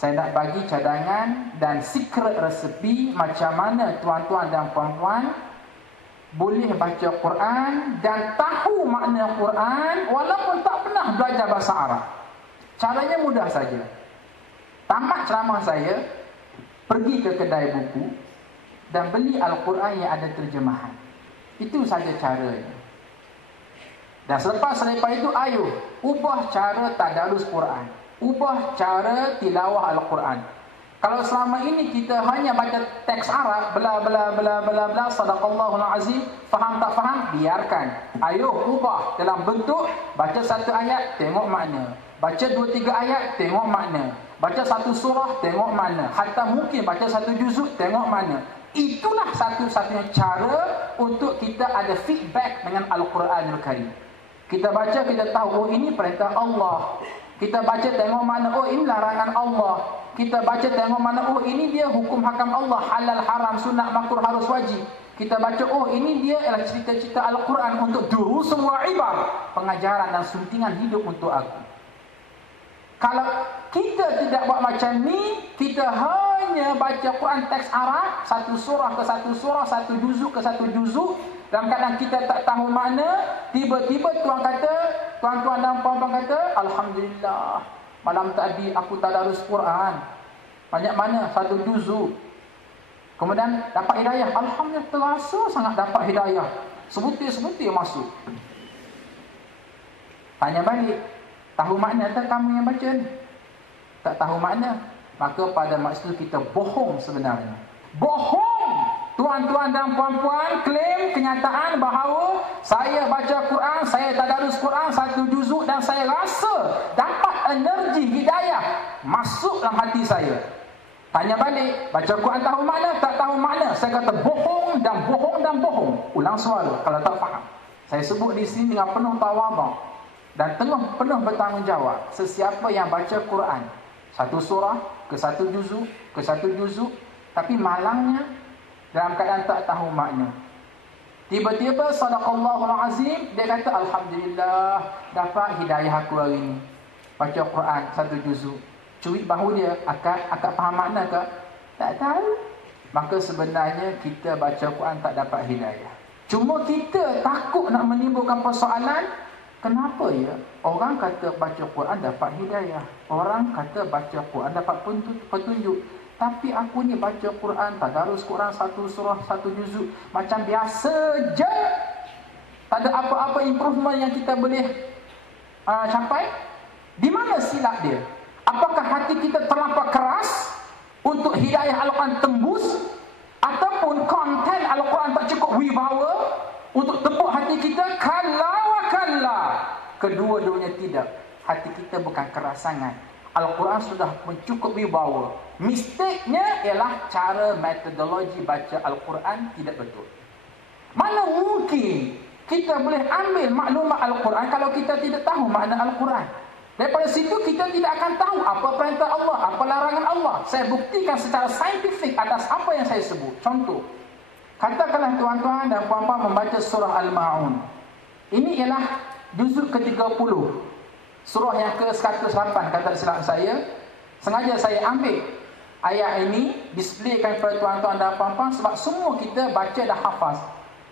Saya nak bagi cadangan dan secret resepi macam mana tuan-tuan dan puan-puan boleh baca Quran dan tahu makna Quran walaupun tak pernah belajar bahasa Arab. Caranya mudah saja. Tamat ceramah saya, pergi ke kedai buku dan beli Al-Quran yang ada terjemahan. Itu saja caranya. Dan selepas itu, ayo ubah cara tadarus Quran, ubah cara tilawah Al-Quran. Kalau selama ini kita hanya baca teks Arab, bla bla bla bla bla, sadaqallahul azim, faham tak faham, biarkan. Ayo ubah dalam bentuk baca satu ayat, tengok makna. Baca 2-3 ayat, tengok makna. Baca satu surah, tengok makna. Hatta mungkin baca satu juzuk, tengok makna. Itulah satu-satunya cara untuk kita ada feedback dengan Al-Quranul Karim. Kita baca, kita tahu, oh ini perintah Allah. Kita baca, tengok mana, oh ini larangan Allah. Kita baca, tengok mana, oh ini dia hukum hakam Allah, halal, haram, sunat, makruh, harus, wajib. Kita baca, oh ini dia ialah cerita-cerita Al-Quran untuk durus semua ibar, pengajaran dan suntingan hidup untuk aku. Kalau kita tidak buat macam ni, kita hanya baca Quran teks Arab, satu surah ke satu surah, satu juzuk ke satu juzuk, dalam keadaan kita tak tahu makna, tiba-tiba tuan-tuan dan puan-puan kata, alhamdulillah, malam tadi aku tadarus Quran. Banyak mana? Satu juzuk. Kemudian dapat hidayah. Alhamdulillah, terasa sangat dapat hidayah. Sebutir-sebutir masuk. Tanya balik, tahu makna tak kamu yang baca ni? Tak tahu makna. Maka pada maksud kita bohong sebenarnya. Bohong! Tuan-tuan dan puan-puan klaim kenyataan bahawa saya baca Quran, saya tadarus Quran satu juzuk dan saya rasa dapat energi hidayah masuk dalam hati saya. Tanya balik, baca Quran tahu makna, tak tahu makna. Saya kata bohong dan bohong dan bohong. Ulang suara kalau tak faham. Saya sebut di sini dengan penuh tawaduk dan penuh bertanggungjawab. Sesiapa yang baca Quran satu surah ke satu juzuk, tapi malangnya dalam keadaan tak tahu makna, tiba-tiba sadaqallahul azim, dia kata alhamdulillah dapat hidayah aku hari ni. Baca Quran satu juzuk, curi bahu dia, akak faham makna ke? Tak tahu. Maka sebenarnya kita baca Quran tak dapat hidayah. Cuma kita takut nak menimbulkan persoalan. Kenapa ya? Orang kata baca Quran dapat hidayah, orang kata baca Quran dapat petunjuk. Tapi aku ni baca Quran, tadarus Quran satu surah, satu juzuk, macam biasa je. Tak ada apa-apa improvement yang kita boleh capai. Di mana silap dia? Apakah hati kita terlampau keras untuk hidayah Al-Quran tembus? Ataupun konten Al-Quran tak cukup wibawa untuk tepuk hati kita? Kalla wa kalla. Kedua-duanya tidak. Hati kita bukan keras sangat. Al-Quran sudah mencukup wibawa. Mistaknya ialah cara metodologi baca Al-Quran tidak betul. Mana mungkin kita boleh ambil maklumat Al-Quran kalau kita tidak tahu makna Al-Quran? Daripada situ kita tidak akan tahu apa perintah Allah, apa larangan Allah. Saya buktikan secara saintifik atas apa yang saya sebut. Contoh, katakanlah tuan-tuan dan puan-puan membaca surah Al-Ma'un. Ini ialah juzuk ke-30. Surah yang ke-108 kata silap saya. Sengaja saya ambil ayat ini, displaykan kepada tuan-tuan dan puan-puan sebab semua kita baca dah hafaz.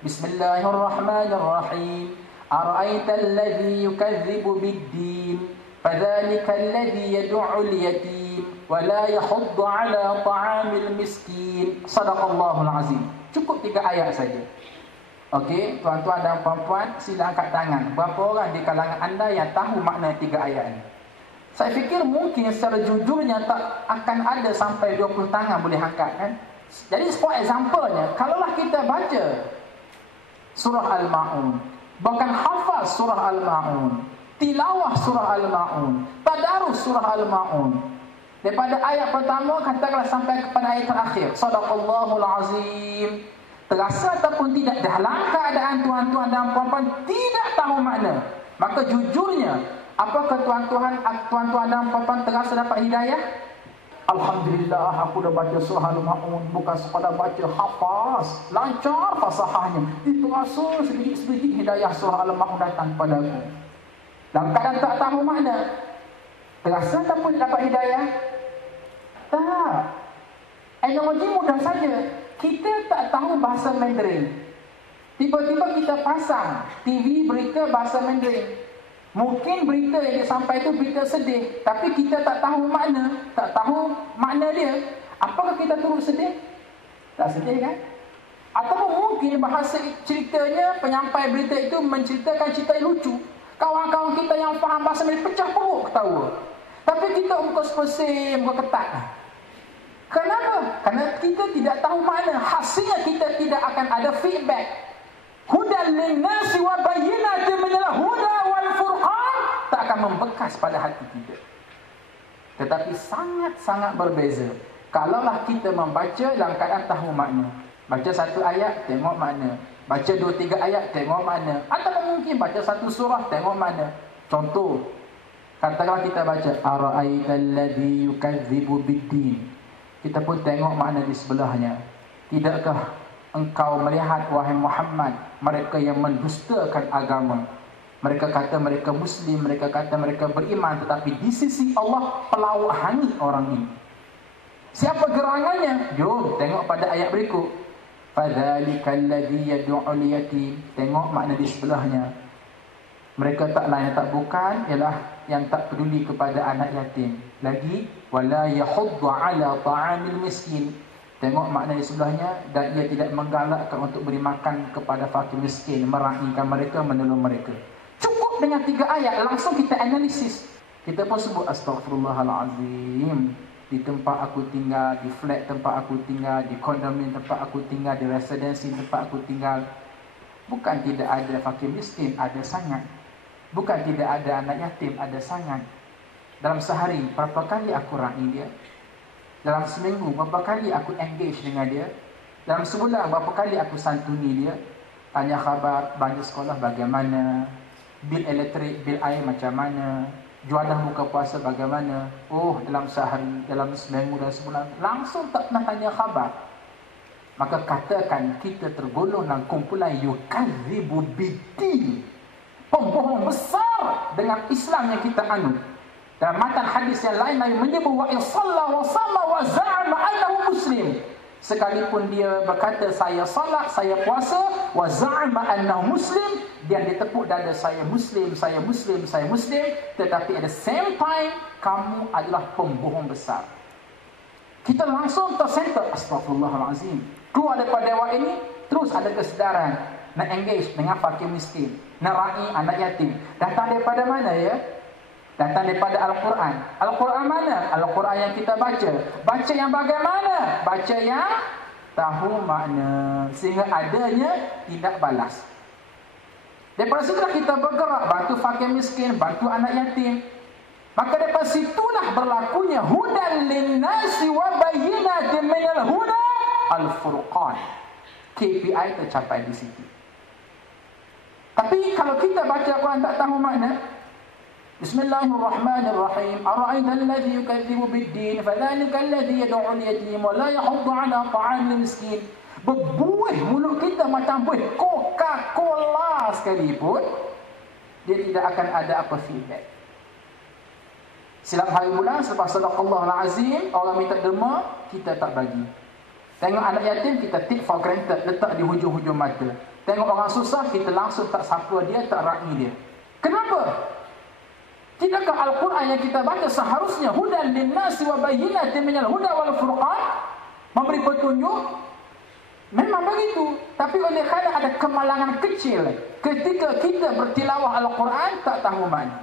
Bismillahirrahmanirrahim. Ara'aita alladhi yukadzibu bid-din, fadhalika alladhi yad'ul yatim wa la yahuddu 'ala ta'amil miskin. Sadaqallahul azim. Cukup 3 ayat saja. Okey, tuan-tuan dan puan-puan, sila angkat tangan. Berapa orang di kalangan anda yang tahu makna 3 ayat ini? Saya fikir mungkin secara jujurnya tak akan ada sampai 20 tangan boleh angkat kan? Jadi for example-nya, kalaulah kita baca surah Al-Ma'un, bahkan hafaz surah Al-Ma'un, tilawah surah Al-Ma'un, tadarus surah Al-Ma'un, daripada ayat pertama katakanlah sampai kepada ayat terakhir, sadaqallahul azim, terasa ataupun tidak dalam keadaan tuan-tuan dan puan-puan tidak tahu makna, maka jujurnya, apakah tuan-tuan dan puan-puan terasa dapat hidayah? Alhamdulillah, aku dah baca surah Al-Ma'un, bukan sekadar baca, hafaz, lancar fasahahnya. Itu rasa sedikit-sedikit hidayah surah Al-Ma'un datang kepada aku. Dalam keadaan tak tahu makna, terasa ataupun dapat hidayah? Teknologi mudah saja. Kita tak tahu bahasa Mandarin. Tiba-tiba kita pasang TV berita bahasa Mandarin. Mungkin berita yang sampai itu berita sedih, tapi kita tak tahu makna dia. Apakah kita turut sedih? Tak sedih kan? Atau mungkin bahasa ceritanya, penyampai berita itu menceritakan cerita yang lucu. Kawan-kawan kita yang faham bahasa Mandarin pecah perut ketawa. Tapi kita muka sepesing, muka ketat. Kenapa? Kerana kita tidak tahu makna. Hasilnya kita tidak akan ada feedback. Hudan linnasi wa bayyinatin minal huda wal furqan tak akan membekas pada hati kita. Tetapi sangat-sangat berbeza kalaulah kita membaca dalam keadaan tahu makna. Baca satu ayat, tengok makna. Baca 2-3 ayat, tengok makna. Atau mungkin baca satu surah, tengok makna. Contoh, katakanlah kita baca ara'aital ladzi yukadzibu biddin. Kita pun tengok makna di sebelahnya. Tidakkah engkau melihat, wahai Muhammad, mereka yang mendustakan agama? Mereka kata mereka Muslim, mereka kata mereka beriman, tetapi di sisi Allah pelawak hangit orang ini. Siapa gerangannya? Jom tengok pada ayat berikut. Fadzalikal ladzi yad'ul yatim. Tengok makna di sebelahnya. Mereka tak lain tak bukan ialah yang tak peduli kepada anak yatim. Lagi, wala yahuddu ala ta'amil miskin. Tengok makna di sebelahnya, dan ia tidak menggalakkan untuk beri makan kepada fakir miskin, meraihkan mereka, menolong mereka. Cukup dengan 3 ayat, langsung kita analisis. Kita pun sebut astaghfirullahalazim. Di tempat aku tinggal, di flat tempat aku tinggal, di kondomin tempat aku tinggal, di residensi tempat aku tinggal, bukan tidak ada fakir miskin, ada sangat. Bukan tidak ada anak yatim, ada sangat. Dalam sehari, berapa kali aku raih dia? Dalam seminggu, berapa kali aku engage dengan dia? Dalam sebulan, berapa kali aku santuni dia? Tanya khabar, belanja sekolah bagaimana? Bil elektrik, bil air macam mana? Juadah buka puasa bagaimana? Oh, dalam sehari, dalam seminggu dan sebulan, langsung tak pernah tanya khabar. Maka katakan kita tergolong dalam kumpulan yukadzibu biddin, pembohong besar dengan Islam yang kita anut. Dalam matan hadis yang lain, Nabi menyebut wa isalla wa sama wa za'ama annahu muslim. Sekalipun dia berkata saya salat, saya puasa, wa za'ama annahu muslim, dan dia tepuk dada saya muslim, saya muslim, saya muslim, tetapi at the same time kamu adalah pembohong besar. Kita langsung tersentuh, astagfirullahalazim. Keluar daripada dewan ini, terus ada kesedaran nak engage dengan fakir miskin, nak raih anak yatim. Datang daripada mana ya? Datang daripada Al-Quran. Al-Quran mana? Al-Quran yang kita baca. Baca yang bagaimana? Baca yang tahu makna, sehingga adanya tidak balas. Daripada situlah kita bergerak, bantu fakir miskin, bantu anak yatim. Maka daripada situlah berlakunya hudan linnasi wa bayyinatin minal huda al-furqan. KPI tercapai di situ. Tapi kalau kita baca Quran tak tahu makna, Bismillahirrahmanirrahim. Ara'aital ladzi yukadzibu biddin, fadzalikal ladzi yad'ul yatim wa la yahuddu 'ala ta'amil miskin. Berbuih mulut kita macam buih Coca-Cola sekalipun, dia tidak akan ada apa feedback. Silap hari bulan selepas sadaqallahul azim, orang minta derma, kita tak bagi. Tengok anak yatim, kita take for granted, letak di hujung-hujung mata. Tengok orang susah, kita langsung tak sapa dia, tak raih dia. Kenapa? Tidakkah Al-Quran yang kita baca seharusnya hudan linnasi wa bayyinatin minal huda wal furqan, memberi petunjuk? Memang begitu. Tapi oleh kerana ada kemalangan kecil ketika kita bertilawah Al-Quran tak tahu makna.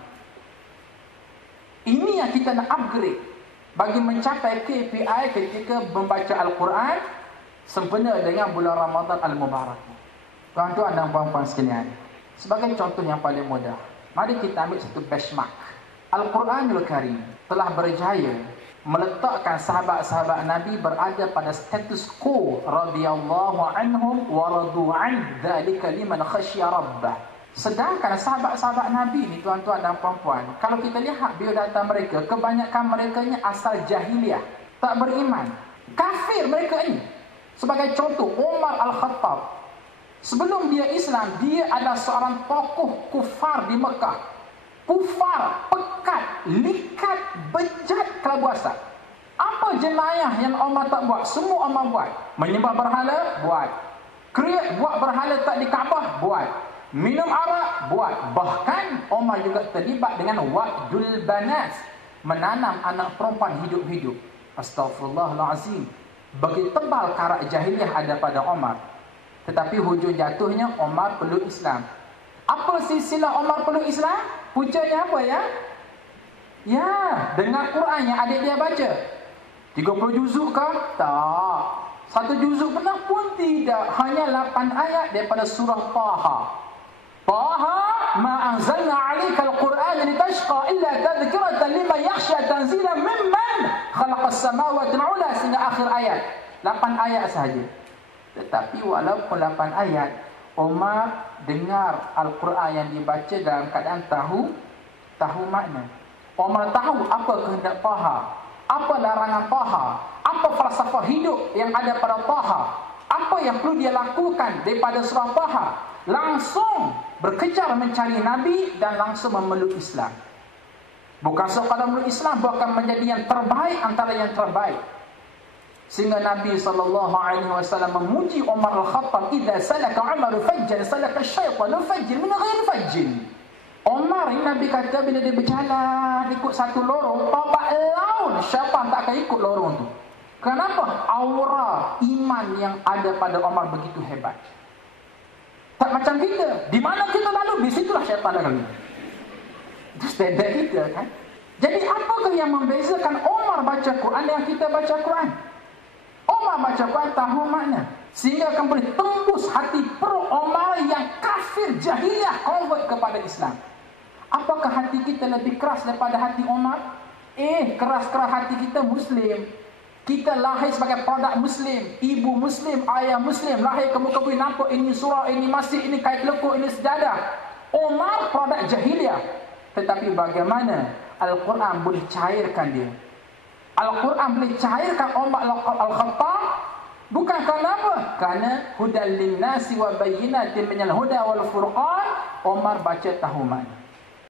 Ini yang kita nak upgrade bagi mencapai KPI ketika membaca Al-Quran sempena dengan bulan Ramadan Al-Mubarak. Tuan-tuan dan puan-puan sekalian, sebagai contoh yang paling mudah, mari kita ambil satu benchmark. Al-Quranul Karim telah berjaya meletakkan sahabat-sahabat Nabi berada pada status quo radhiyallahu anhum wa radu an dzalika liman khasya rabbah. Sedangkan sahabat-sahabat Nabi ni, tuan-tuan dan puan-puan, kalau kita lihat biodata mereka, kebanyakan mereka ni asal jahiliah, tak beriman, kafir mereka ni. Sebagai contoh, Umar Al-Khattab, sebelum dia Islam, dia adalah seorang tokoh kufar di Mekah. Kufar, pekat, likat, bejat, kelabu asap. Apa jenayah yang Umar tak buat, semua Umar buat. Menyembah berhala, buat. Buat berhala tak di Kaabah, buat. Minum arak, buat. Bahkan Umar juga terlibat dengan wa'dul banas, menanam anak perempuan hidup-hidup. Astaghfirullahalazim. Bagi tebal karat jahiliah ada pada Umar. Tetapi hujung jatuhnya Umar peluk Islam. Apa silsilah Umar peluk Islam? Puncanya apa ya? Ya, dengar Quran yang adik dia baca. 30 juzuk ke? Tak. 1 juzuk pernah pun tidak. Hanya 8 ayat daripada surah Taha. Taha ma anzalna 'alaika al-Qur'ana litashqa illa tadhkiratan liman yakhsha tanzilan mimman khalaqas samawati wal-'ula sehingga akhir ayat. 8 ayat sahaja. Tetapi walaupun 8 ayat, Umar dengar Al-Quran yang dibaca dalam keadaan tahu makna. Umar tahu apa kehendak Taha, apa larangan Taha, apa falsafah hidup yang ada pada Taha, apa yang perlu dia lakukan daripada surah Taha. Langsung berkejar mencari Nabi dan langsung memeluk Islam. Bukan sekadar memeluk Islam, bahkan menjadi yang terbaik antara yang terbaik. Sehingga Nabi SAW memuji Umar Al-Khattab, "Idza salaka Umar fajjan, salaka syaitan fajjan min ghairi fajjin." Umar ini Nabi kata bila dia berjalan ikut satu lorong, babak laun syaitan tak akan ikut lorong tu. Kenapa? Aura iman yang ada pada Umar begitu hebat. Tak macam kita. Di mana kita lalu, di situlah syaitan lalu. Itu standard kita kan. Jadi apakah yang membezakan Umar baca Quran dengan kita baca Quran? Umar baca Quran tahu makna, sehingga akan boleh tembus hati perut Umar yang kafir jahiliah convert kepada Islam. Apakah hati kita lebih keras daripada hati Umar? Keras-keras hati kita Muslim. Kita lahir sebagai produk Muslim, ibu Muslim, ayah Muslim, lahir ke muka bumi, nampak ini surah, ini masjid, ini kait lekuk, ini sejadah. Umar produk jahiliah. Tetapi bagaimana Al-Quran boleh cairkan dia? Al-Quran boleh cairkan Umar Al-Khattab. Bukan kerana apa? Kerana hudal linnasi wa bayyinatin minal huda wal furqan. Umar baca tahu makna.